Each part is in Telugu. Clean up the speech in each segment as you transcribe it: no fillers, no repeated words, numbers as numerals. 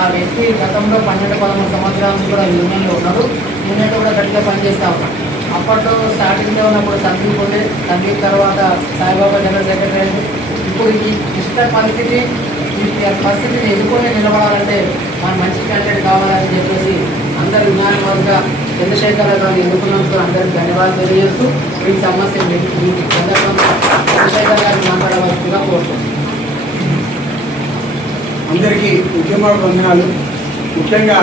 ఆ వ్యక్తి గతంలో 12-13 సంవత్సరాల నుంచి కూడా యూనియన్లో ఉన్నాడు. యూనియన్లో కూడా గట్టిగా పనిచేస్తూ ఉన్నాడు. అప్పట్లో స్టార్టింగ్లో ఉన్నప్పుడు సందీప్ ఉండే, సందీప్ తర్వాత సాయిబాబా జనరల్ సెక్రటరీ. ఇప్పుడు ఈ పరిస్థితిని ఎదుర్కొని నిలబడాలంటే మన మంచి క్యాండిడేట్ కావాలని చెప్పేసి అందరు యునానిమస్గా చంద్రశేఖర్ గారు ఎన్నుకున్నందుకు అందరికీ ధన్యవాదాలు తెలియజేస్తూ ఈ సమస్య సందర్భంగా చంద్రశేఖర్ గారిని మాట్లాడవలసిందిగా కోరుతున్నాను. అందరికీ ఉద్యమ వందనాలు. ముఖ్యంగా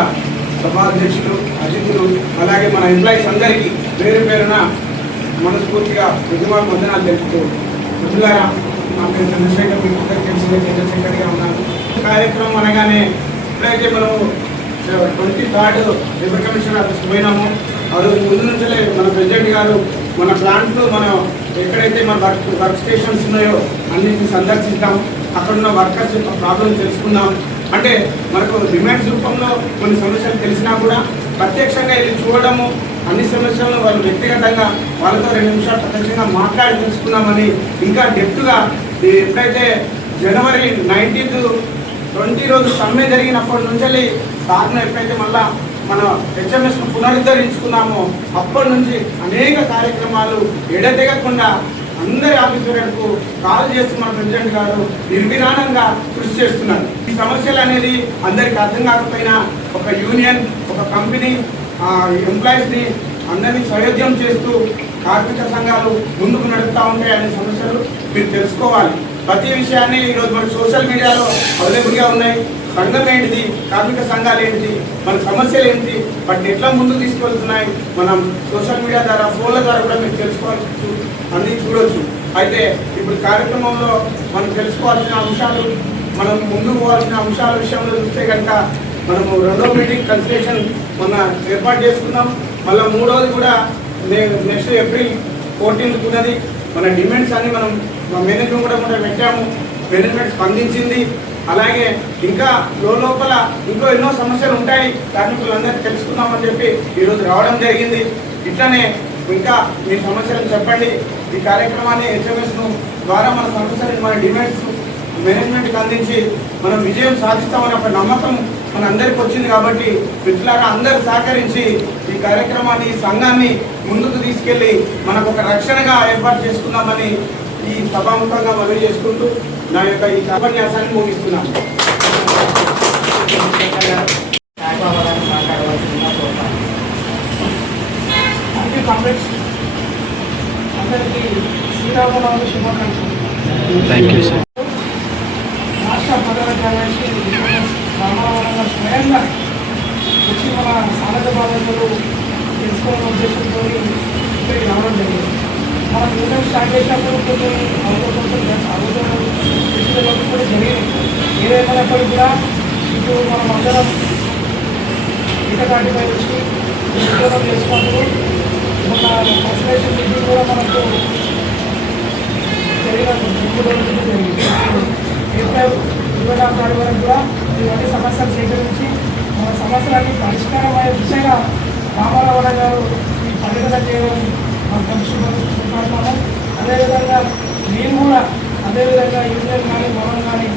సభాధ్యక్షులు, అతిథులు, అలాగే మన ఎంప్లాయీస్ అందరికీ పేరు పేరున మనస్ఫూర్తిగా ఉద్యమ వందనాలు తెలుపుతూ, మిత్రులారా, నా పేరు చంద్రశేఖర్, మీకు అందరికీ తెలిసిన చంద్రశేఖర్గా ఉన్నాను. కార్యక్రమం అనగానే ఎప్పుడైతే మనము 23rd లేబర్ కమిషన్ ఆఫీస్కి పోయినామో ఆ రోజు ముందు నుంచే మన ప్రెసిడెంట్ గారు మన ప్లాంట్లు మనం ఎక్కడైతే మన వర్క్ స్టేషన్స్ ఉన్నాయో అన్నింటిని సందర్శిస్తాం. అక్కడున్న వర్కర్స్ యొక్క ప్రాబ్లం తెలుసుకుందాం. అంటే మనకు డిమాండ్స్ రూపంలో కొన్ని సమస్యలు తెలిసినా కూడా ప్రత్యక్షంగా వెళ్ళి చూడడము, అన్ని సమస్యలను వాళ్ళు వ్యక్తిగతంగా వాళ్ళతో 2 నిమిషాలు ప్రత్యక్షంగా మాట్లాడి తెలుసుకున్నామని ఇంకా డెప్త్గా ఎప్పుడైతే జనవరి 19th 20 రోజు సమ్మె జరిగినప్పటి నుంచి సార్ను ఎప్పుడైతే మళ్ళా మన హెచ్ఎంఎస్ను పునరుద్ధరించుకున్నామో అప్పటి నుంచి అనేక కార్యక్రమాలు ఎడతెగకుండా అందరి ఆఫీసర్లకు కాల్ చేస్తూ మన ప్రెసిడెంట్ గారు నిర్విరానంగా కృషి చేస్తున్నారు. ఈ సమస్యలు అనేది అందరికి అర్థం కాకపోయినా ఒక యూనియన్, ఒక కంపెనీ, ఎంప్లాయీస్ని అందరినీ సయోధ్యం చేస్తూ కార్మిక సంఘాలు ముందుకు నడుపుతూ ఉంటాయి అనే సమస్యలు మీరు తెలుసుకోవాలి. ప్రతి విషయాన్ని ఈరోజు మన సోషల్ మీడియాలో అవైలబుల్గా ఉన్నాయి. సంఘం ఏంటిది, కార్మిక సంఘాలు ఏంటి, మన సమస్యలు ఏంటి, వాటిని ఎట్లా ముందుకు తీసుకెళ్తున్నాయి మనం సోషల్ మీడియా ద్వారా, ఫోన్ల ద్వారా కూడా మీరు తెలుసుకోవచ్చు, అన్నీ చూడవచ్చు. అయితే ఇప్పుడు కార్యక్రమంలో మనం తెలుసుకోవాల్సిన అంశాలు, మనం ముందుకు పోవాల్సిన అంశాల విషయంలో చూస్తే కనుక మనము 2వ మీటింగ్ కన్సల్టేషన్ మొన్న ఏర్పాటు చేసుకున్నాం. మళ్ళీ 3వది కూడా నెక్స్ట్ ఏప్రిల్ 14th ఉన్నది. మన డిమాండ్స్ అన్ని మనం మేనేజ్మెంట్ కూడా పెట్టాము. మేనేజ్మెంట్ స్పందించింది. అలాగే ఇంకా లోపల ఇంకో ఎన్నో సమస్యలు ఉంటాయి, కార్మికులందరికీ తెలుసుకుందామని చెప్పి ఈరోజు రావడం జరిగింది. ఇట్లనే ఇంకా మీ సమస్యలను చెప్పండి. ఈ కార్యక్రమాన్ని హెచ్ఎంఎస్ను ద్వారా మన సమస్యలను, మన డిమాండ్స్ మేనేజ్మెంట్కి అందించి మనం విజయం సాధిస్తామని ఒక నమ్మకం మన అందరికి వచ్చింది. కాబట్టి మిత్రులారా, అందరూ సహకరించి ఈ కార్యక్రమాన్ని, ఈ సంఘాన్ని ముందుకు తీసుకెళ్ళి మనకు ఒక రక్షణగా ఏర్పాటు చేసుకుందామని ఈ సభాముఖంగా మనవి చేసుకుంటూ నా యొక్క ఈ ఉపన్యాసాన్ని ముగిస్తున్నాను. అందరికీ శ్రీరామనవమి శుభాకాంక్షలు. రాష్ట్ర ప్రధాన కార్యదర్శి రామారావు స్వయంగా వచ్చి మన సాధక బాధ్యతలు తెలుసుకోవాలనే ఉద్దేశంతో ఇక్కడికి రావడం జరిగింది. మనం యూనియన్ స్టార్ట్ చేసినప్పుడు కొన్ని అవసరం కూడా జరిగింది. ఏదేమైనప్పటికీ కూడా ఇప్పుడు మనం అందరం ఈటకాటిపై వచ్చి ఉద్యోగం చేసుకున్నప్పుడు మొన్న కన్సల్టేషన్ మీటింగ్ కూడా మనకు జరిగింది. ఏప్రిల్ 24 వరకు కూడా ఇవన్నీ సమస్యలు సేకరించి మన సమస్యలన్నీ పరిష్కారం అయ్యే దిశగా రామారావు గారు ఈ పండుగ చేయడం మనం తెలుసుకుంటున్నాము. అదేవిధంగా మేము కూడా అదేవిధంగా యూనియన్ కానీ మనం కానీ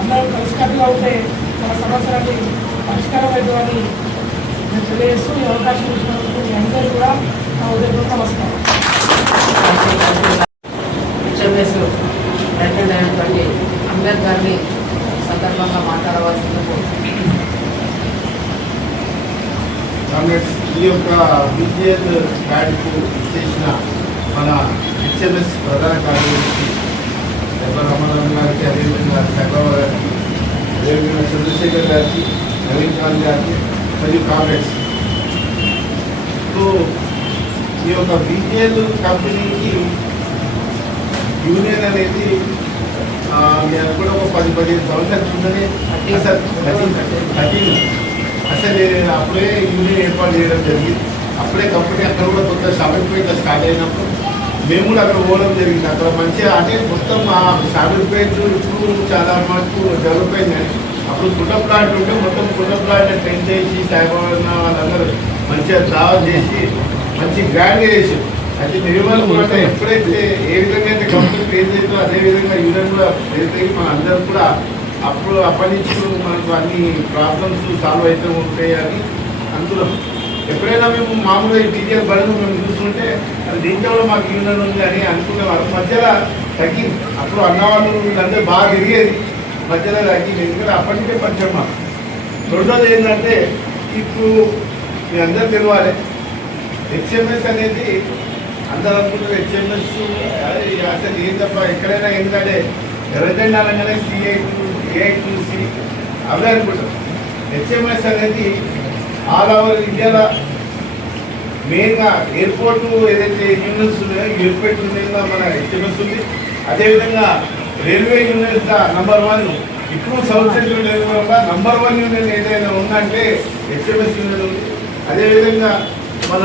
అందరూ కలిసికట్టుగా ఉంటే మన సమస్యలన్నీ పరిష్కారం అవుతుందని నేను తెలియజేస్తూ ఈ అవకాశం ఇచ్చినందుకు మీ అందరూ కూడా నా ఉదయం నమస్కారం. హెచ్ఎంఎస్ ప్రెసిడెంట్ అయినటువంటి అంబేద్కర్ని సందర్భంగా మాట్లాడవలసింది. ఈ యొక్క విజయ్ బ్యాడ్కు చేసిన మన హెచ్ఎంఎస్ ప్రధాన కార్యదర్శి రమణారావు గారికి, అదేవిధంగా సైబాబా గారికి, అదేవిధంగా చంద్రశేఖర్ గారికి, నవీన్ ఖాన్ గారికి మరియు కాంగ్రెస్. సో ఈ యొక్క విజయ్ కంపెనీకి యూనియన్ అనేది నేను కూడా ఒక 10-15 సంవత్సరాల కిందనే అసలు అప్పుడే యూనియన్ ఏర్పాటు చేయడం జరిగింది. అప్పుడే కంపెనీ అక్కడ కూడా కొత్త షాపింగ్పేట స్టార్ట్ అయినప్పుడు మేము కూడా అక్కడ పోవడం జరిగింది. అక్కడ మంచిగా అంటే మొత్తం షాపింగ్పేట ఇప్పుడు చాలా మటుకు డెవలప్ అయింది. అప్పుడు కుట్ట ప్లాంట్ ఉంటే మొత్తం కుట్ట ప్లాంట్ టెంట్ చేసి సాయిబాబా వాళ్ళందరూ మంచిగా ట్రావెల్ చేసి మంచి గ్రాండ్గా చేసారు. అయితే నిర్మల్ కూడా ఎప్పుడైతే ఏ విధంగా అయితే కంపెనీ పేరు చేస్తారో అదేవిధంగా యూనియన్ కూడా పేరు మన అందరూ కూడా అప్పటి నుంచి మనకు అన్ని ప్రాబ్లమ్స్ సాల్వ్ అయితే ఉంటాయి అని అనుకున్నాం. ఎప్పుడైనా మేము మామూలుగా ఈ టీచర్ బడులు మేము చూస్తుంటే అది దీంట్లో కూడా మాకు యూనియన్ ఉంది అని అనుకునేవారు. మధ్యలో తగ్గింది. అప్పుడు అన్నవాళ్ళు వీళ్ళందరూ బాగా తిరిగేది, మధ్యలో తగ్గింది. ఎందుకంటే అప్పటి నుంచే కొంచెం మాకు. రెండోది ఏంటంటే ఇప్పుడు మీ అందరూ తెలియాలి, హెచ్ఎంఎస్ అనేది అందరూ అనుకుంటారు హెచ్ఎంఎస్ అసలు ఏం తప్ప ఎక్కడైనా ఎందుకంటే రెజెంట్ అనగానే C8 అవే అనుకుంటారు. హెచ్ఎంఎస్ అనేది ఆల్ ఓవర్ ఇండియాలో మెయిన్గా ఎయిర్పోర్టు ఏదైతే యూనియన్స్ ఉన్నాయో ఎయిర్పోర్ట్ యూనియన్లో మన హెచ్ఎంఎస్ ఉంది. అదేవిధంగా రైల్వే యూనియన్స్ నంబర్ 1 ఇప్పుడు సౌత్ సెంట్రల్ రైల్వేలో నంబర్ 1 యూనియన్ ఏదైనా ఉందంటే హెచ్ఎంఎస్ యూనియన్ ఉంది. అదేవిధంగా మన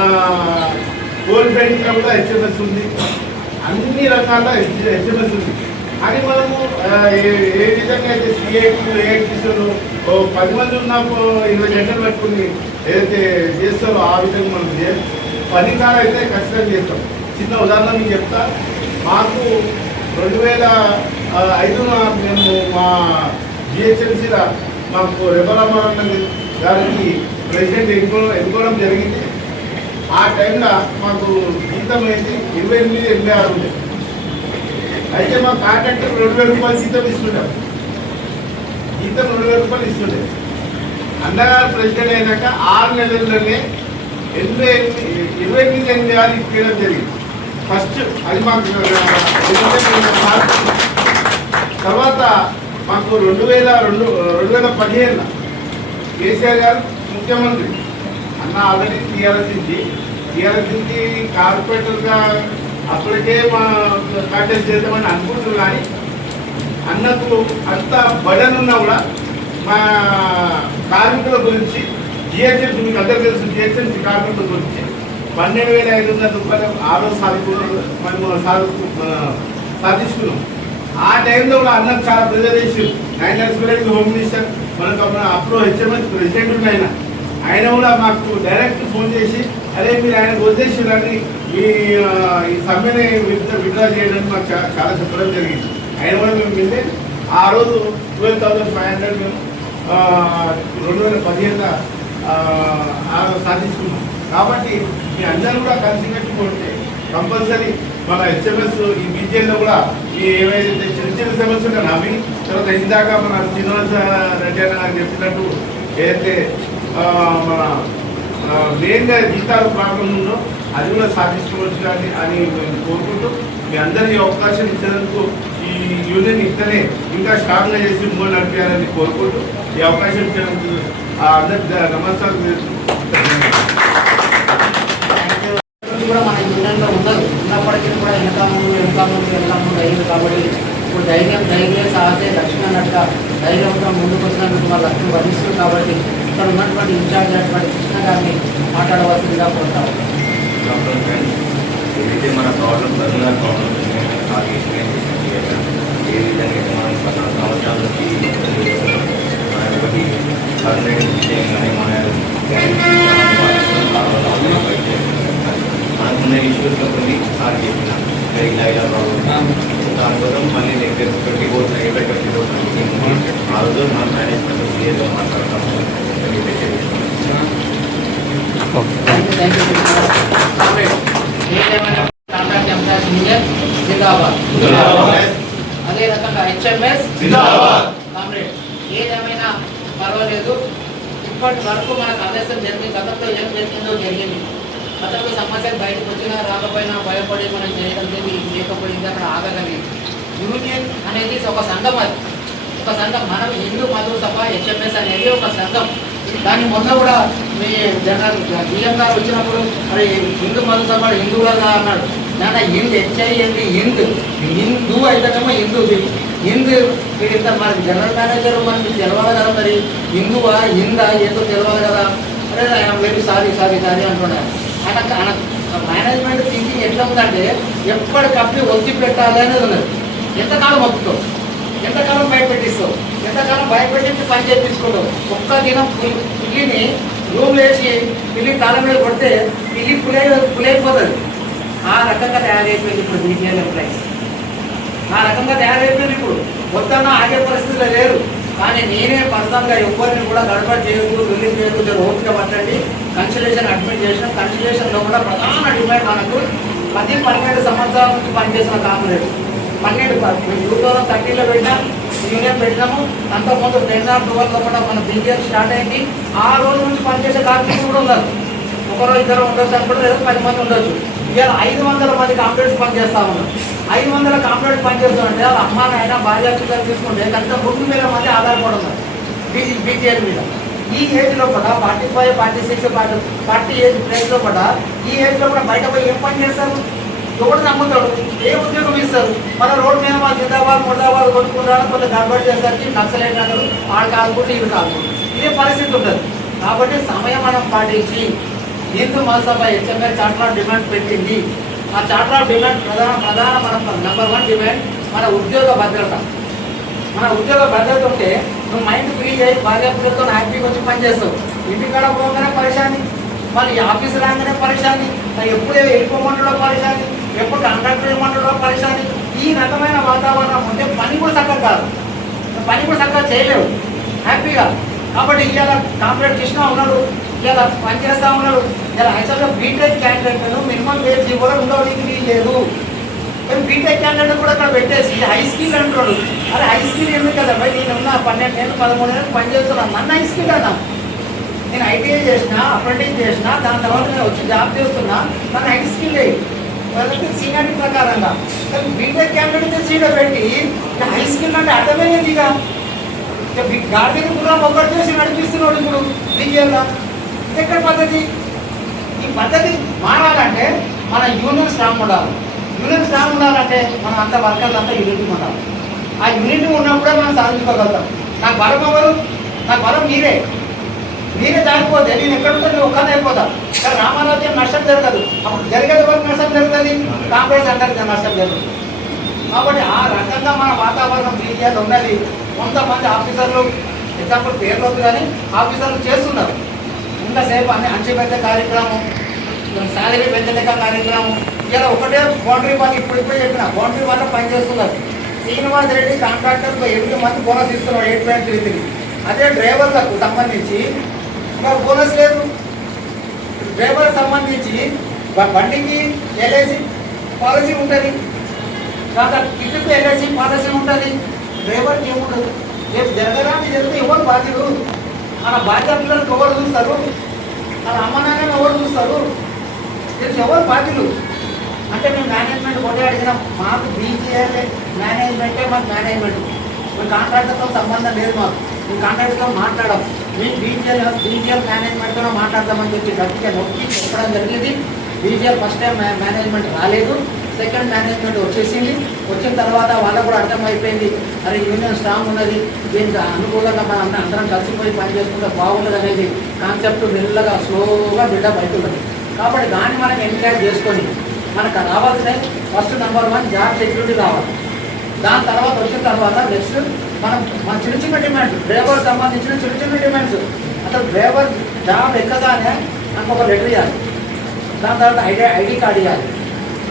కోల్ బెల్ట్లో కూడా హెచ్ఎంఎస్ ఉంది. అన్ని రకాల హెచ్ఎంఎస్ ఉంది. అని మనము ఏ విధంగా అయితే C8 10 మంది ఉన్నప్పుడు 20 గంటలు పెట్టుకుని ఏదైతే చేస్తారో ఆ విధంగా మనం చేయాలి. 10 కాలం అయితే ఖచ్చితంగా చేస్తాం. చిన్న ఉదాహరణ మీకు చెప్తా. మాకు 2005 మేము మా GHMCలో మాకు రెబరామారాయణ గారికి ప్రెసిడెంట్ ఎన్నుకోవడం జరిగింది. ఆ టైంలో మాకు జీతం అయితే 28-26 ఉంది. అయితే మా కాంట్రాక్టర్ 2,000 రూపాయలు జీతం ఇస్తుంటారు. జీతం 2,000 రూపాయలు ఇస్తుండే. అన్నగారు ప్రెసిడెంట్ అయినాక 6 నెలల్లోనే 28,800 ఇప్పడం జరిగింది. ఫస్ట్ అది మాకు. తర్వాత మాకు 2015 కేసీఆర్ గారు ముఖ్యమంత్రి అన్న ఆల్రెడీ టీఆర్ఎస్ నుంచి కార్పొరేటర్గా అప్పటికే మా కాంటెస్ట్ చేద్దామని అనుకుంటున్నాం. కానీ అన్నకు అంత బడన్ ఉన్నా కూడా మా కార్మికుల గురించి జిహెచ్ఎంసీ మీకు అందరూ తెలుసు, జిహెచ్ఎంసీ కార్మికుల గురించి 12,500 రూపాయలు ఆ రోజు మనం సాధించుకున్నాం. ఆ టైంలో కూడా అన్నకు చాలా ప్రెజర్ చేసి 9 years హోమ్ మినిస్టర్ మనకు అప్పుడు హెచ్ఎంఎస్ ప్రెసిడెంట్ ఆయన కూడా మాకు డైరెక్ట్ ఫోన్ చేసి అదే మీరు ఆయనకు వదిలేసిరని ఈ సమ్మెని విత్డ్రా చేయడానికి మాకు చాలా చెప్పడం జరిగింది. ఆయన కూడా మేము వెళ్ళి ఆ రోజు 12,500 మేము 2015 సాధించుకున్నాం. కాబట్టి మీ అందరూ కూడా కలిసి కట్టుకుంటే కంపల్సరీ మన హెచ్ఎంఎస్ ఈ బీజేలో కూడా ఈ ఏవైతే చిన్న సమస్యలు ఉంటాయి అవి తర్వాత ఇందాక మన శ్రీనివాస రెడ్డి అన్న చెప్పినట్టు ఏదైతే మన మెయిన్గా జీతాలు ప్రాబ్లం ఉందో అది కూడా సాధించుకోవచ్చు కానీ అని మేము కోరుకుంటూ మీ అందరికీ అవకాశం ఇచ్చినందుకు ఈ యూనియన్ ఇక్కడనే ఇంకా స్ట్రాంగ్గా చేసి ముందు నడిపించాలని కోరుకుంటూ ఈ అవకాశం ఇచ్చినందుకు అందరికి నమస్కారం కూడా మన యూనియన్లో ఉండదు. ఉన్నప్పటికీ కూడా వెనక ముందు అయింది. కాబట్టి ఇప్పుడు ధైర్యం సాహసే లక్ష్మి అన్నట్టుగా ధైర్యంతో ముందుకు వచ్చినందుకు వాళ్ళ లక్ష్యం వహిస్తుంది. కాబట్టి ఇక్కడ ఉన్నటువంటి ఇన్ఛార్జ్ అయినటువంటి కృష్ణ గారిని మాట్లాడవలసిందిగా కోరుతాం. ఏదైతే మన ప్రాబ్లమ్స్ అన్న ప్రాబ్లమ్స్ ఏ విధంగా మనం 14 సంవత్సరాల నుంచి మనకి పర్మనెంట్ విషయం కానీ మన మనకున్న ఇష్యూస్లో కొన్ని సార్ చెప్పిన ఇలా ప్రాబ్లమ్ దానికోసం మళ్ళీ నెక్స్ట్ 24 ఆ రోజు మనం మేనేజ్మెంట్ క్లియర్గా మాట్లాడతాము. అదే రకంగా హెచ్ఎంఎస్ కామ్రేడ్ ఏదేమైనా పర్వాలేదు. ఇప్పటి వరకు మనకు ఆదేశం జరిగింది. గతంలో ఏం జరిగింది గతంలో సమస్యలు బయటకు వచ్చినా రాకపోయినా భయపడి మనం చేయడం లేకపోయింది. అక్కడ ఆగగలిగింది. యూనియన్ అనేది ఒక సంఘం. అది ఒక సంఘం. మనం హిందూ మధు సభ హెచ్ఎంఎస్ అనేది ఒక సంఘం. దాన్ని మొన్న కూడా మీ జనరల్ డిఎం గారు వచ్చినప్పుడు మరి హిందూ మధు సభ హిందువులుగా అన్నాడు. నాన్న హిందూ అయితేనేమో హిందూ ఇంత మరి జనరల్ మేనేజర్ మనకి తెలవాలి కదా. మరి హిందువా ఏదో తెలవాలి కదా. అరే ఐఎమ్ వెరీ సారీ అంటున్నాడు. ఆయన మేనేజ్మెంట్ థింకింగ్ ఎట్లా ఉందంటే ఎప్పటికప్పుడు ఒత్తి పెట్టాలి అనేది ఉన్నది. ఎంతకాలం ఒప్పుతావు, ఎంతకాలం భయపెట్టిస్తావు, ఎంతకాలం భయపెట్టి పని చేయించుకుంటావు. ఒక్క దినం పిల్లిని రూమ్లో వేసి పిల్లి తాళం మీద కొడితే పిల్లి పులైపోతుంది. ఆ రకంగా తయారైపోయింది ఇప్పుడు బీజేపీ ఎంప్లాయీస్. ఆ రకంగా తయారైపోయింది. ఇప్పుడు మొత్తం ఆగే పరిస్థితిలో లేరు. కానీ నేనే పర్సనల్గా ఎవరిని కూడా గడబడి చేయదు, రిలీజ్ చేయదు, ఓపిక పట్టండి. కన్సల్టేషన్ అడ్మిట్ చేసిన కన్సల్టేషన్లో కూడా ప్రధాన డిమాండ్ మనకు 10-12 సంవత్సరాల నుంచి పనిచేసిన కాంగ్రెస్ 2013లో పెట్టినాం, యూనియన్ పెట్టినాము. అంతకుముందు 10-12 కూడా మన బీజేపీ స్టార్ట్ అయింది. ఆ రోజు నుంచి పనిచేసే కార్మికులు కూడా ఉన్నారు. ఒకరో ఇద్దరు ఉండొచ్చు అనుకుంటే లేదా 10 మంది ఉండొచ్చు. ఇవాళ 500 మంది కాంప్లైంట్స్ పనిచేస్తా ఉన్నారు. 500 కాంప్లైంట్స్ పనిచేస్తామంటే వాళ్ళ అమ్మ నాయన భార్య పిల్లలు తీసుకుంటే కనీసం 3,000 మంది ఆధారపడి ఉన్నారు బీజేపీ మీద. ఈ ఏజ్లో కూడా 45, 46, 40 ఏజ్ ప్లేస్లో కూడా ఈ ఏజ్లో కూడా బయట పోయి ఏం పని చేస్తారు? ఎవరు నమ్ముతాడు? ఏ ఉద్యోగం ఇస్తారు? మన రోడ్డు మీద వాళ్ళు జిందాబాద్ ముర్దాబాద్ కొట్టుకుంటారు, కొంచెం గడబడి చేసరికి నక్సలైట్ అంటారు, ఆడు కాదుకుంటే ఇవి కాదుకుంటారు. ఇదే పరిస్థితి ఉంటుంది. కాబట్టి సమయం మనం పాటించి Hindu Mahasabha HMI charter of demand పెట్టింది. ఆ చార్టర్ ఆఫ్ డిమాండ్ ప్రధాన మన నెంబర్ 1 డిమాండ్ మన ఉద్యోగ భద్రత. మన ఉద్యోగ భద్రత ఉంటే నువ్వు మైండ్ ఫ్రీ అయ్యి భార్య పిల్లలతో హ్యాపీగా వచ్చి పనిచేస్తావు. ఇంటికాడ పోగానే పరిశాని, మళ్ళీ ఆఫీస్ రాగానే పరిశాని, ఎప్పుడు వెళ్ళిపోమంటడో పరిశాని, ఎప్పుడు కాంట్రాక్టర్ ఏమంటాడో పరిశాని. ఈ రకమైన వాతావరణం ఉంటే పని కూడా చక్కగా కాదు, పని కూడా చక్కగా చేయలేవు హ్యాపీగా. కాబట్టి ఇవాళ కాంప్లైంట్ చేసినా ఉన్నాడు, ఇలా పనిచేస్తూ ఉన్నాడు. ఇలా యాక్చువల్గా బీటెక్ క్యాండిడేట్లను మినిమం వేజ్ కూడా ఉండవడానికి లేదు. మేము బీటెక్ క్యాండిడేట్ కూడా అక్కడ పెట్టేసి హై స్కిల్ అంటున్నాడు. అరే హై స్కిల్ ఎందుకు కదా భయ్, నేను ఉన్న 12 ఏళ్ళు 13 ఏళ్ళు పనిచేస్తున్నాను, నన్ను హై స్కిల్ అన్నా. నేను ఐటీఐ చేసిన, అప్రెంటిస్ చేసిన, దాని తర్వాత నేను వచ్చి జాబ్ చేస్తున్నా, నన్ను హై స్కిల్ అయ్యి వాళ్ళకి సీనియారిటీ ప్రకారంగా. కానీ బీటెక్ క్యాండిడేట్ సీట్లో పెట్టి హై స్కిల్ అంటే అర్థమైనది. ఇక గాడిని కూడా ఒకటి చేసి నడిపిస్తున్నాడు ఇప్పుడు బీజేపీలో. ఇది ఎక్కడ పద్ధతి? ఈ పద్ధతి మారాలంటే మన యూనియన్ స్ట్రాంగ్ ఉండాలి. యూనియన్ స్ట్రాంగ్ ఉండాలంటే మనం అంత వర్కర్లు అంతా యూనిటీ ఉండాలి. ఆ యూనిటీ ఉన్నప్పుడే మనం సాధించుకోగలుగుతాం. నాకు బలం ఎవరు? నాకు బలం మీరే దాటిపోతే నేను ఎక్కడుంటే నేను ఒక్కనే అయిపోతా. కానీ రామారాజ్యం నష్టం జరగదు. అప్పుడు జరిగేది వరకు నష్టం జరుగుతుంది, కాంగ్రెస్ అందరికీ నష్టం జరుగుతుంది. కాబట్టి ఆ రకంగా మన వాతావరణం బీజేపీ ఉన్నది. కొంతమంది ఆఫీసర్లు ఎగ్జాంపుల్ పేర్లొద్దు కానీ ఆఫీసర్లు చేస్తున్నారు. ఇంతసేపు అన్ని అంచెపెట్టే కార్యక్రమం, శాలరీ పెంచలేక కార్యక్రమం. ఇలా ఒకటే బౌండరీ వాళ్ళు ఇప్పుడిప్పుడే చెప్పిన బౌండరీ వాళ్ళు పనిచేస్తున్నారు. శ్రీనివాస్ రెడ్డి కాంట్రాక్టర్కు 8 మంది బోనస్ ఇస్తున్నారు 8.33. అదే డ్రైవర్లకు సంబంధించి బోనస్ లేదు. డ్రైవర్ సంబంధించి బండికి ఎల్ఐసి పాలసీ ఉంటుంది, కాగా టికెట్కి ఎల్ఐసి పాలసీ ఉంటుంది, డ్రైవర్కి ఏముండదు. రేపు జరగడానికి జరిగితే ఎవరు బాధ్యులు? మన భార్య పిల్లలకు ఎవరు చూస్తారు? మన అమ్మ నాన్నని ఎవరు చూస్తారు? దీనికి ఎవరు బాధ్యులు? అంటే మేము మేనేజ్మెంట్ కొట్టే అడిగినాం. మాకు బీజీఏ మేనేజ్మెంటే మాకు మేనేజ్మెంట్, మేము కాంట్రాక్టర్తో సంబంధం లేదు. మేము కాంట్రాక్టర్తో మాట్లాడాం. మేము బీజీఎల్ మేనేజ్మెంట్తో మాట్లాడదామని చెప్పి గట్టిగా నొక్కి చెప్పడం జరిగింది. బీజీఎల్ ఫస్ట్ టైం మేనేజ్మెంట్ రాలేదు, సెకండ్ మేనేజ్మెంట్ వచ్చేసింది. వచ్చిన తర్వాత వాళ్ళకు కూడా అర్థమైపోయింది, అరే యూనియన్ స్ట్రాంగ్ ఉన్నది, దీనికి అనుకూలంగా మనం అందరం కలిసిపోయి పనిచేసుకుంటే బాగుంటుంది అనేది కాన్సెప్ట్ మెల్లగా స్లోగా బిల్డప్ అవుతుంది. కాబట్టి దాన్ని మనం ఎంకరేజ్ చేసుకొని మనకు రావాల్సినవి ఫస్ట్ నెంబర్ 1 జాబ్ సెక్యూరిటీ రావాలి. దాని తర్వాత వచ్చిన తర్వాత నెక్స్ట్ మన చిన్న డిమాండ్స్, డ్రైవర్ సంబంధించిన చిన్న డిమాండ్స్. అసలు డ్రైవర్ జాబ్ ఎక్కగానే నాకు ఒక లెటర్ ఇవ్వాలి, దాని తర్వాత ఐడి కార్డు ఇవ్వాలి,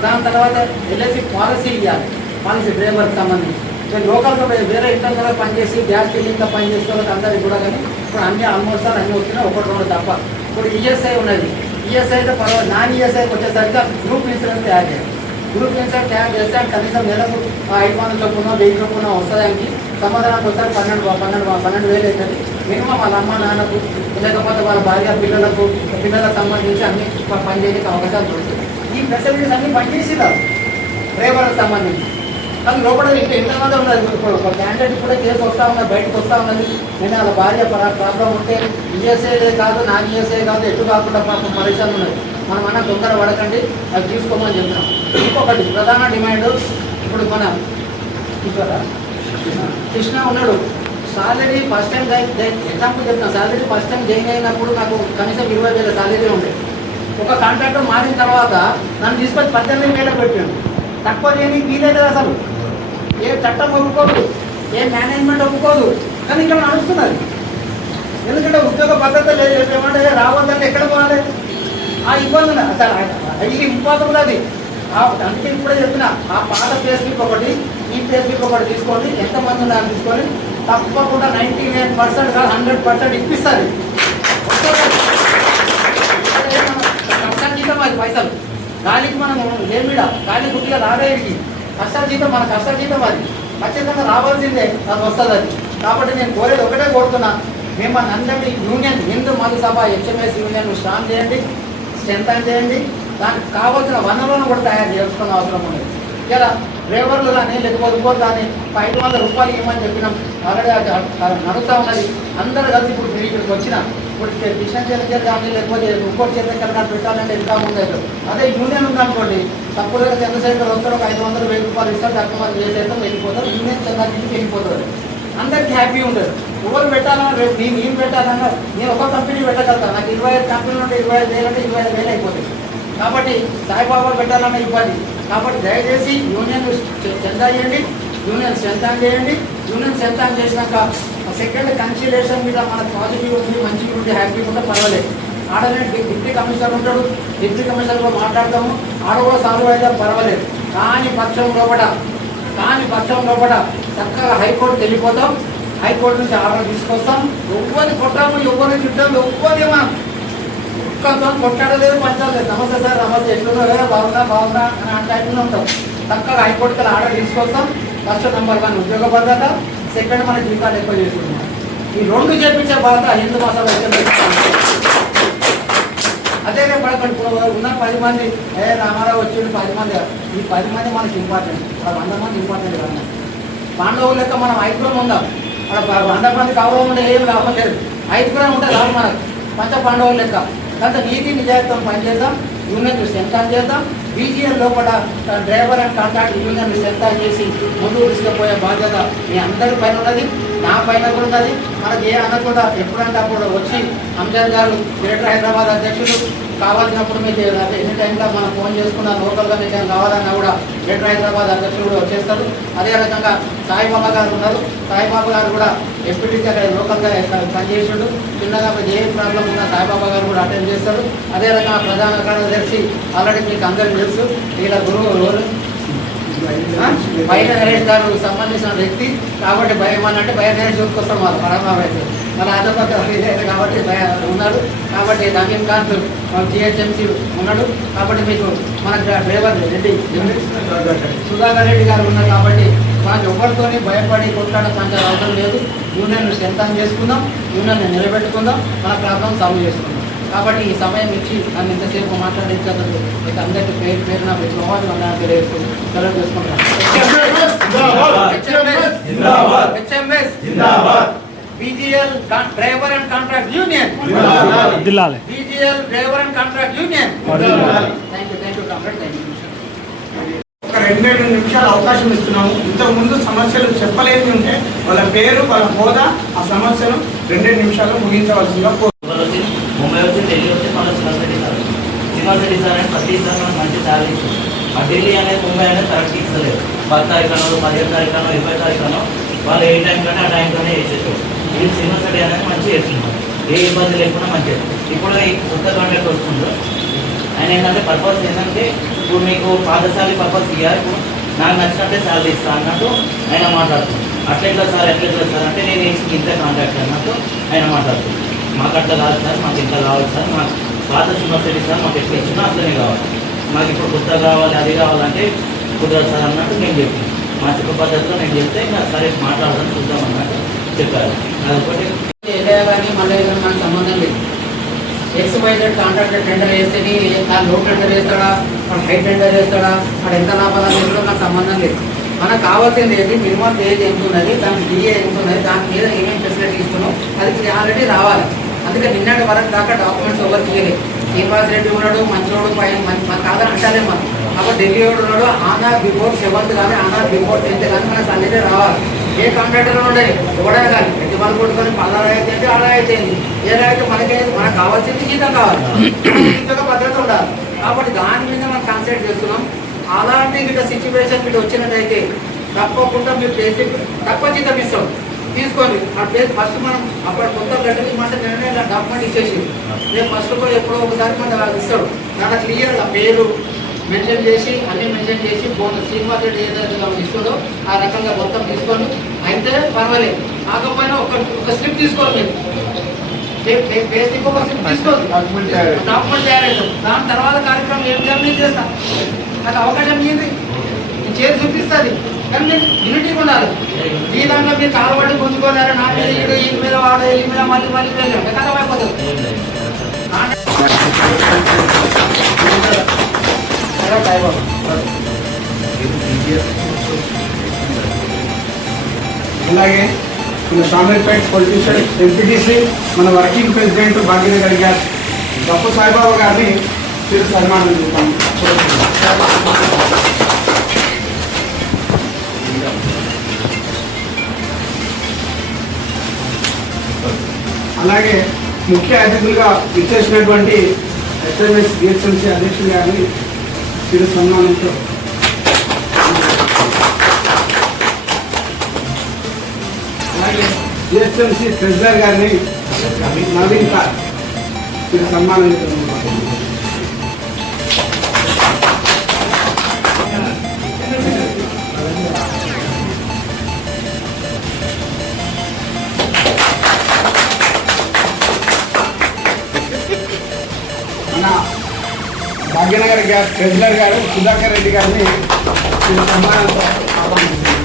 దాని తర్వాత ఎల్ఐసి పాలసీ ఇవ్వాలి. పాలసీ డ్రైవర్కి సంబంధించి లోకల్గా వేరే ఇంటర్నల్గా పనిచేసి గ్యాస్ ఫిల్లింగ్గా పనిచేసే వాళ్ళకి అందరికీ కూడా. కానీ ఇప్పుడు అన్నీ ఆల్మోస్ట్ అన్నీ వస్తున్నాయి, 1-2 తప్ప. ఇప్పుడు ఈఎస్ఐ ఉన్నది, ఈఎస్ఐ అయితే పర్వాలేదు. నాన్ ఈఎస్ఐకి వచ్చేసరికి గ్రూప్ ఇన్సూరెన్స్ తయారు చేయాలి. గ్రూప్ ఇన్సూరెన్స్ తయారు చేస్తే కనీసం నెలకు 500 చొప్పున 1000 చొప్పున వస్తాయానికి సమాధానానికి వస్తారు 12,000 అవుతుంది మినిమం. వాళ్ళ అమ్మ నాన్నకు లేకపోతే వాళ్ళ భార్య పిల్లలకు సంబంధించి అన్ని పనిచేయడానికి అవకాశాలు దొరుకుతాయి. ఈ ఫెసిలిటీస్ అన్నీ పనిచేసేదారు డ్రైవర్లకు సంబంధించి. కానీ లోపల ఎంతమంది ఉన్నది. ఇప్పుడు ఒక క్యాండిడేట్ కూడా కేసు వస్తూ ఉన్నది, బయటకు వస్తూ ఉన్నది. నేను వాళ్ళ భార్య ప్రాబ్లం ఉంటే ఈఎస్ఐలే కాదు, నాన్ ఈఎస్ఐ కాదు, ఎటు కాకుండా పాపం పరిశ్రమ ఉన్నది. మనం అన్న తొందర పడకండి, అది తీసుకోమని చెప్తున్నాం. ఇంకొకటి ప్రధాన డిమాండ్, ఇప్పుడు మన కృష్ణ ఉన్నాడు, సాలరీ ఫస్ట్ టైం ఎగ్జాంపుల్ చెప్తాను. సాలరీ ఫస్ట్ టైం జాయిన్ అయినప్పుడు నాకు కనీసం 20,000 సాలరీ ఉండే. ఒక కాంట్రాక్టర్ మారిన తర్వాత నన్ను తీసుకొని 18,000 పెట్టాను. తక్కువ చేయని వీలేదు అసలు. ఏ చట్టం ఒప్పుకోదు, ఏ మేనేజ్మెంట్ ఒప్పుకోదు. కానీ ఇక్కడ నడుస్తున్నది. ఎందుకంటే ఉద్యోగ భద్రత లేదు. ఏమంటే రావద్దంటే ఎక్కడ పోవాలి? ఆ ఇబ్బంది ఉన్నది అసలు. ఇది ఇంపార్టెంట్ అది. అందుకే ఇప్పుడే చెప్పిన ఆ పాత ఫేస్బుక్ ఒకటి, ఈ ఫేస్బుక్ ఒకటి తీసుకోండి, ఎంతమంది ఉన్నారని తీసుకొని తప్పకుండా 99% కాదు 100% ఇప్పిస్తుంది. కష్టాజీతం అది పైసలు గాలికి మనం లేమిడ గాలి గుట్టిగా రావేడికి కష్టాజీతం మన కష్టాజీతం అది ఖచ్చితంగా రావాల్సిందే అది వస్తుంది అది. కాబట్టి నేను కోరేది ఒకటే కోరుతున్నా, మిమ్మల్ని అందరినీ union Hindu Mahasabha HMS union strong చేయండి, స్ట్రెంథన్ చేయండి. దానికి కావాల్సిన వనరులను కూడా తయారు చేసుకున్న అవసరం ఉంది. ఇలా డ్రైవర్లు కానీ లేకపోతే కానీ 500 రూపాయలు ఇవ్వమని చెప్పినాం. ఆల్రెడీ నడుస్తూ ఉన్నది. అందరూ కలిసి ఇప్పుడు మీరు ఇక్కడికి వచ్చిన ఇప్పుడు కిషన్ చేత కానీ లేకపోతే ఇంకోటి చేత కానీ పెట్టాలంటే ఇంకా ముందు అదే యూనియన్ ఉందనుకోండి, తప్పుడుగా చంద్రశేఖర్ వస్తారు, ఒక 500 1000 రూపాయలు ఇస్తారు, తక్కువ మంది చేసేస్తాం, వెళ్ళిపోతారు. యూనియన్ చంద్రకి వెళ్ళిపోతుంది. అందరికీ హ్యాపీ ఉంటుంది. ఎవరు పెట్టాలన్నా రేపు నేను పెట్టాలన్నా నేను ఒక కంపెనీ పెట్టగలుగుతాను. నాకు 25 కంపెనీలు ఉంటే 25,000 అంటే 25,000 అయిపోతాయి. కాబట్టి సాయిబాబా పెట్టాలన్న ఇబ్బంది. కాబట్టి దయచేసి యూనియన్ చందా చేయండి, యూనియన్ స్ట్రెంథన్ చేయండి. యూనియన్ స్ట్రెంథన్ చేసినాక సెకండ్ కన్సిడరేషన్ మీద మనకు పాజిటివ్ ఉంది, మంచిగా ఉంది, హ్యాపీగా ఉంటే పర్వాలేదు. ఆడనే డిప్యూటీ కమిషనర్ ఉంటాడు, డిప్యూటీ కమిషనర్ కూడా మాట్లాడతాము, ఆడ కూడా సాల్వ్ అయితే పర్వాలేదు. కానీ పక్షం లోపల చక్కగా హైకోర్టుకి వెళ్ళిపోతాం. హైకోర్టు నుంచి ఆర్డర్ తీసుకొస్తాం. ఎవరిని కొట్టాము, ఎవరిని చుట్టాము, ఎవరిని మనం ఒక్కతో కొట్టాడలేదు, పంచాలేదు. నమస్తే సార్, నమస్తే, ఎట్లున్నా బాగున్నా అని ఆ టైంలో ఉంటాం. చక్కగా హైకోర్టుకి ఆర్డర్ తీసుకొస్తాం. ఫస్ట్ నెంబర్ 1 ఉద్యోగ భద్రత, సెకండ్ మన జీవితాలు ఎక్కువ చేసుకుంటున్నాం. ఈ 2 చేపించే బాధ హిందూ మహాసభ అదే పడకండి. ఉన్న 10 మంది రామారావు వచ్చి 10 మంది, ఈ 10 మంది మనకి ఇంపార్టెంట్. 100 మంది ఇంపార్టెంట్ కాదు. పాండవుల లెక్క మనం 5 ఉన్నాం. అక్కడ 100 మంది కౌరవం ఉంటే ఏం లాభం లేదు. 5 ఉంటే లాభం మనకు. పంచ పాండవుల లెక్క. దాంతో నీతి నిజాయితం పనిచేద్దాం. యూనియన్ స్ట్రెంథన్ చేద్దాం. బీజీఎల్ లోపల driver and contract union strengthen చేసి ముందుకు తీసుకుపోయే బాధ్యత మీ అందరి పైన ఉన్నది, నా పైన కూడా ఉన్నది. మనకి ఏ అనకుండా ఎప్పుడంటే అప్పుడు వచ్చి అంజద్ గారు గ్రేటర్ హైదరాబాద్ అధ్యక్షుడు కావాల్సినప్పుడు మీకు ఎన్ని టైంలో మనం ఫోన్ చేసుకున్న లోకల్గా మీకు ఏం కావాలన్నా కూడా గ్రేటర్ హైదరాబాద్ అధ్యక్షుడు కూడా వచ్చేస్తారు. అదే రకంగా సాయిబాబా గారు ఉన్నారు. సాయిబాబా గారు కూడా ఎంపీటీసీ అక్కడ లోకల్గా పనిచేసాడు. చిన్నగా ఏ ప్రాబ్లం ఉన్నా సాయిబాబా గారు కూడా అటెండ్ చేస్తారు. అదే రకంగా ప్రధాన కార్యదర్శి ఆల్రెడీ మీకు అందరికీ తెలుసు. ఇలా గురువు బయట నరేష్ గారు సంబంధించిన వ్యక్తి కాబట్టి భయం అంటే బయట నరేష్ చూసుకొస్తాం వాళ్ళు పరమావ అయితే మన అదొక కాబట్టి ఉన్నారు. కాబట్టి రజనీకాంత్ జిహెచ్ఎంసీ ఉన్నాడు. కాబట్టి మీకు మన డ్రైవర్ రెడ్డి సుధాకర్ రెడ్డి గారు ఉన్నారు. కాబట్టి మనకు ఎవరితోని భయపడి కొట్లాడ పంచాల అవసరం లేదు. యూనియన్ స్ట్రెంథన్ చేసుకుందాం, యూనియన్ నిలబెట్టుకుందాం, మన ప్రాబ్లం సాల్వ్ చేసుకుందాం. కాబట్టి ఈ సమయం ఇచ్చి నన్ను ఇంతసేపు మాట్లాడించేందుకు మీకు అందరికీ పేరున తెలియజేస్తుంది. సెలవు చేసుకుంటాను. BGL driver and contract union, BGL driver and contract union. Thank you comrade, thank you. ఒక 2 నిమిషాలు అవకాశం ఇస్తున్నాము. ఇంతకుముందు సమస్యలు చెప్పలేని ఉంటే వాళ్ళ పేరు, వాళ్ళ హోదా, ఆ సమస్యను 2 నిమిషాలు ముగించవలసిందిగా ముంబై వచ్చి ఢిల్లీ వచ్చి మన సింగల్ సిటీ సార్ అని ప్రతిసారి మనకు మంచి శాలరీ ఇస్తుంది. ఆ ఢిల్లీ అనేది ముంబై అనేది కరెక్ట్ ఇస్తలేదు. 10 తారీఖునో 15 తారీఖునో 20 తారీఖునో వాళ్ళు ఏ టైం కానీ ఆ టైంలోనే వేసేసారు. ఇది సింగల్ సిటీ అనేది మంచిగా చేస్తున్నారు, ఏ ఇబ్బంది లేకుండా మంచిగా. ఇప్పుడు ఈ కొత్త కాంట్రాక్ట్ వస్తుందో ఆయన ఏంటంటే పర్పస్ ఏంటంటే ఇప్పుడు మీకు పాదశాలి పర్పస్ ఇవ్వాలి, ఇప్పుడు నాకు నచ్చినట్టే శాలరీ ఇస్తా అన్నట్టు ఆయన మాట్లాడుతుంది. అట్లెట్లా సార్ అంటే నేను ఇంత కాంట్రాక్ట్ అన్నట్టు ఆయన మాట్లాడుతుంది. మాకు అట్లా కాదు సార్, మాకు ఇంత కావాలి సార్, మాకు పాత యూనివర్సిటీ సార్ మాకు ఎట్లా ఇచ్చినా అట్లనే కావాలి, మాకు ఇప్పుడు కొత్త కావాలి అది కావాలంటే కుదరదు సార్ అన్నట్టు నేను చెప్పాను. మా చుట్టూ పద్ధతిలో నేను చెప్తే ఇంకా సరే మాట్లాడదాం చూద్దాం అన్నట్టు చెప్పారు. అదొకటి కానీ మళ్ళీ మనకు సంబంధం లేదు. ఎక్స్వైజెడ్ కాంట్రాక్టర్ టెండర్ వేస్తేనే లో టెండర్ వేస్తాడా, వాడు హై టెండర్ వేస్తాడా, వాడు ఎంత లాభాలు వేస్తాడో నాకు సంబంధం లేదు. మనకు కావాల్సింది ఏంటి, మినిమం ఏజ్ ఎంత ఉన్నది, దానికి డిఏ ఎంత ఉన్నది, దాని మీద ఏమేమి ఫెసిలిటీ ఇస్తున్నాం అది ఆల్రెడీ రావాలి. అందుకే నిన్నటి వరకు దాకా డాక్యుమెంట్స్ ఎవరు తీయలేదు. శ్రీనివాస్ రెడ్డి ఉన్నాడు, మంచివాడు, మన కాదని అంటారే మనం. కాబట్టి ఢిల్లీ వాడు ఉన్నాడు, ఆనార్ బిఫోర్ 7th కానీ ఆనార్ బిఫోర్ 10th కానీ మనకు అన్నిటే రావాలి. ఏ కాంట్రాక్టర్ ఉండదు ఎవడైనా కానీ ఎట్టి వాళ్ళు కొట్టుకొని 16 అయితే ఏంటి 6 అయితే ఏంటి ఏదైతే మనకు కావాల్సింది జీతం కావాలి, ఉద్యోగ భద్రత ఉండాలి. కాబట్టి దాని మీద మనం కాన్సన్ట్రేట్ చేస్తున్నాం. అలాంటి గిట్ట సిచ్యువేషన్ గిట్ట వచ్చినట్టయితే తప్పకుండా మీరు బేసిక్ తక్కువ జీతం ఇస్తాం తీసుకోండి. ఆ ప్లేస్ ఫస్ట్ మనం అప్పుడు కొత్త లెటర్ ఇవ్వమంటే నేనే డాక్యుమెంట్ ఇచ్చేసి రేపు ఫస్ట్ ఎప్పుడో ఒకసారి మనం ఇస్తాడు. దాంట్లో క్లియర్గా పేరు మెన్షన్ చేసి అన్ని మెన్షన్ చేసి శ్రీనివాస్ రెడ్డి ఏదైతే ఇస్తుందో ఆ రకంగా మొత్తం తీసుకోండి. అయితే పర్వాలేదు. కాకపోయినా ఒక స్లిప్ తీసుకోవాలి మీరు బేసిక్ ఒక స్లిప్ తీసుకోవాలి డాక్యుమెంట్ తయారవుతుంది. దాని తర్వాత కార్యక్రమం ఏం చేయాలి నేను చేస్తాను. నాకు అవకాశం ఏంది నేను చేసి చూపిస్తుంది. కానీ మీరు యూనిటీగా ఉండాలి. ఈ దాంట్లో మీరు కాలబడి గుంజుకోలేరు. నా మీద ఈ మీద వాడు ఈ మీద మళ్ళీ వెళ్ళి కథం అయిపోతుంది. అలాగే మన షామీర్పేట్ పొలిటీషియన్ ఎంపీటీసీ మన వర్కింగ్ ప్రెసిడెంట్ భాగ్యనగర్ గారు గప్పు సాయిబాబా గారిని చిరు సన్మానం చేస్తాము. అలాగే ముఖ్య అతిథులుగా ఇచ్చేసినటువంటి ఎస్ఎంఎస్ జిహెచ్ఎంసీ అధ్యక్షులు గారిని చిరు సన్మానంతో అలాగే జిహెచ్ఎంసీ ట్రెజరర్ గారిని నవీన్ సార్ చిరు సన్మానం చేస్తున్నారు. మన భాగ్యనగర్ ట్రెజరర్ గారు సుధాకర్ రెడ్డి గారిని సన్మానంతో ఆహ్వానిస్తున్నారు.